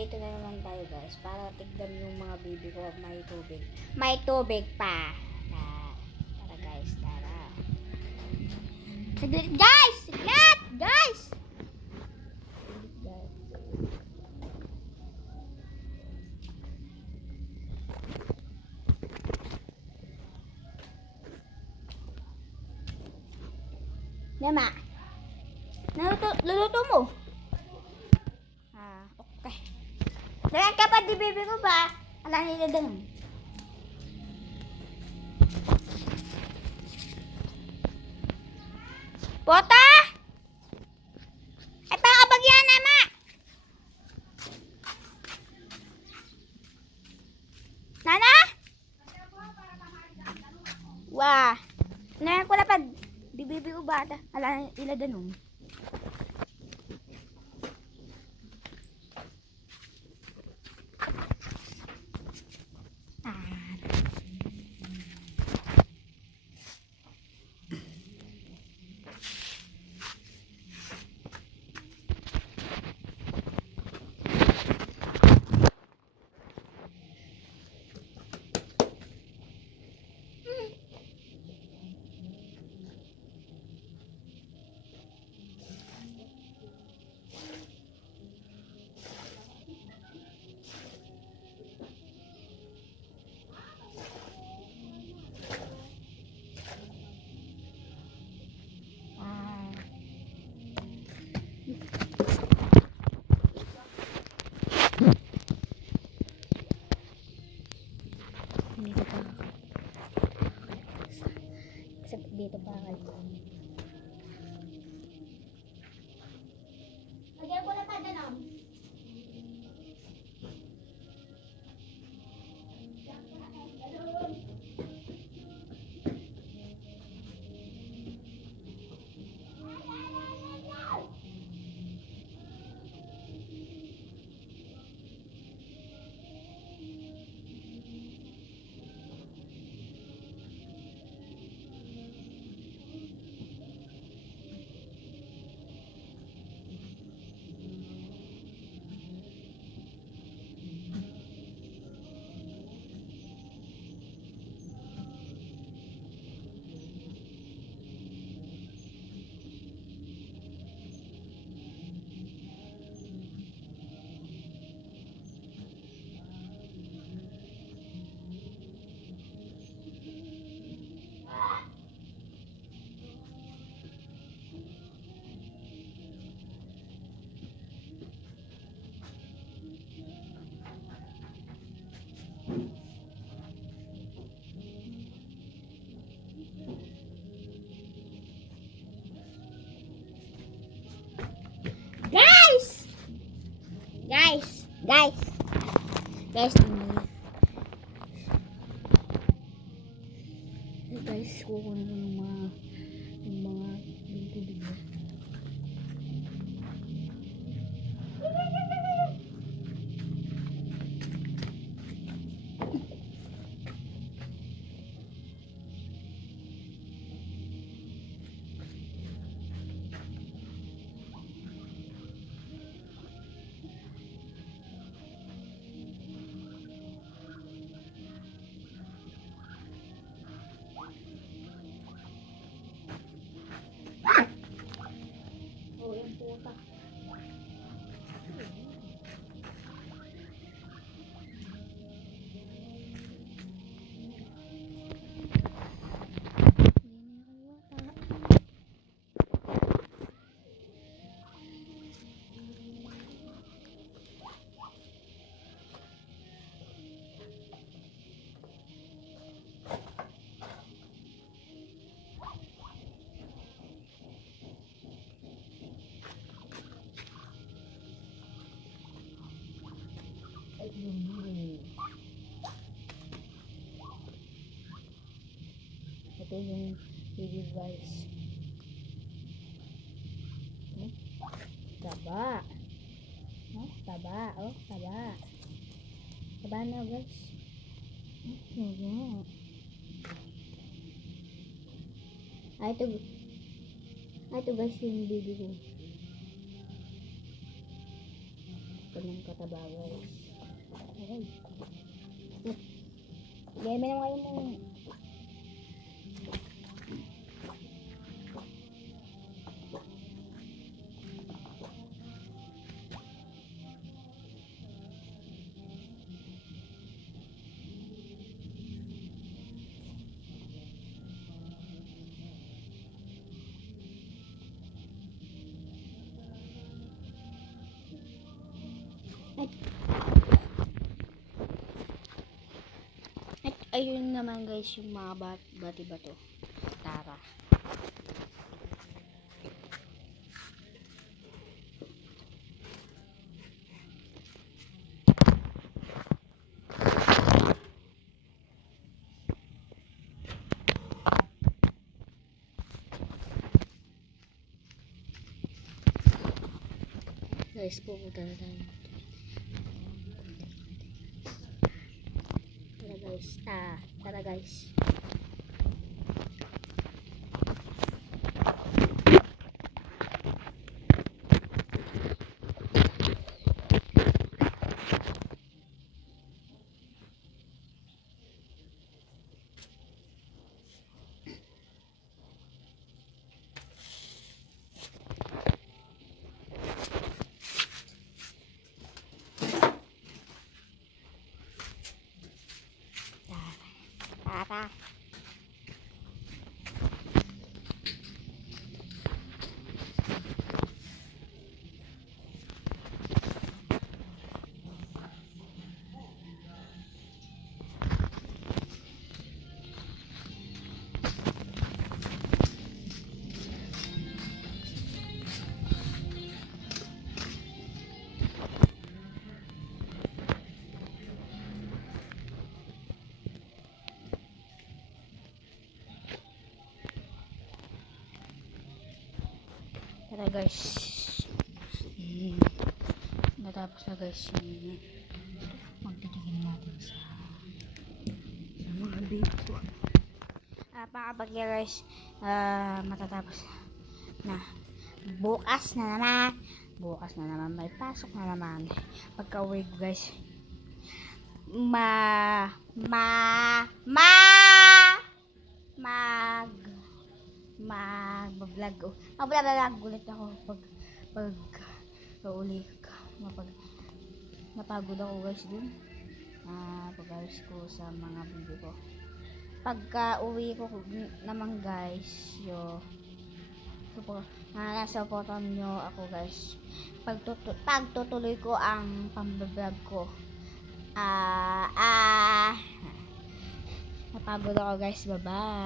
dito na naman tayo guys para tignan yung mga baby ko may tubig. May tubig pa. Tara guys, tara. Saglit guys! Saglit! Guys! Nama, luluto mo? Okay. Dayan ka pa di baby ko ba? Alam nila doon. Pota! Ay pakabagyan nama! Nana? Wah. Dayan ko lapad. Di baby ko ba? Alam nila doon. Dito pa ako. Dito pa ako. Lagyan ko na pa danom. Guys, guys, kukunin ko yung mga tubig. Ito yung baby rice. Taba. Taba. Oh, taba. Taba na guys. Ito guys yung baby ko. kanyang kataba guys. Okay. Game na ngayon mo. At ayun naman guys yung mga bati bato. Tara. Guys, pupunta na tayo. Tara guys. Tara guys. Tara. Tara guys. Natapos na guys yung magtitigil natin sa mga dito. Pakapag guys, matatapos na. Bukas na naman. May pasok na naman. Pagka uwi ko guys, mag-vlog. Mag-vlog ulit ako pag uli ka. Napagod ako guys dun. Pag-ayos ko sa mga video ko. Pagka uwi ko naman guys, supportan nyo ako guys. Pagtutuloy ko ang pambablog ko. Napagod ako guys. Bye bye.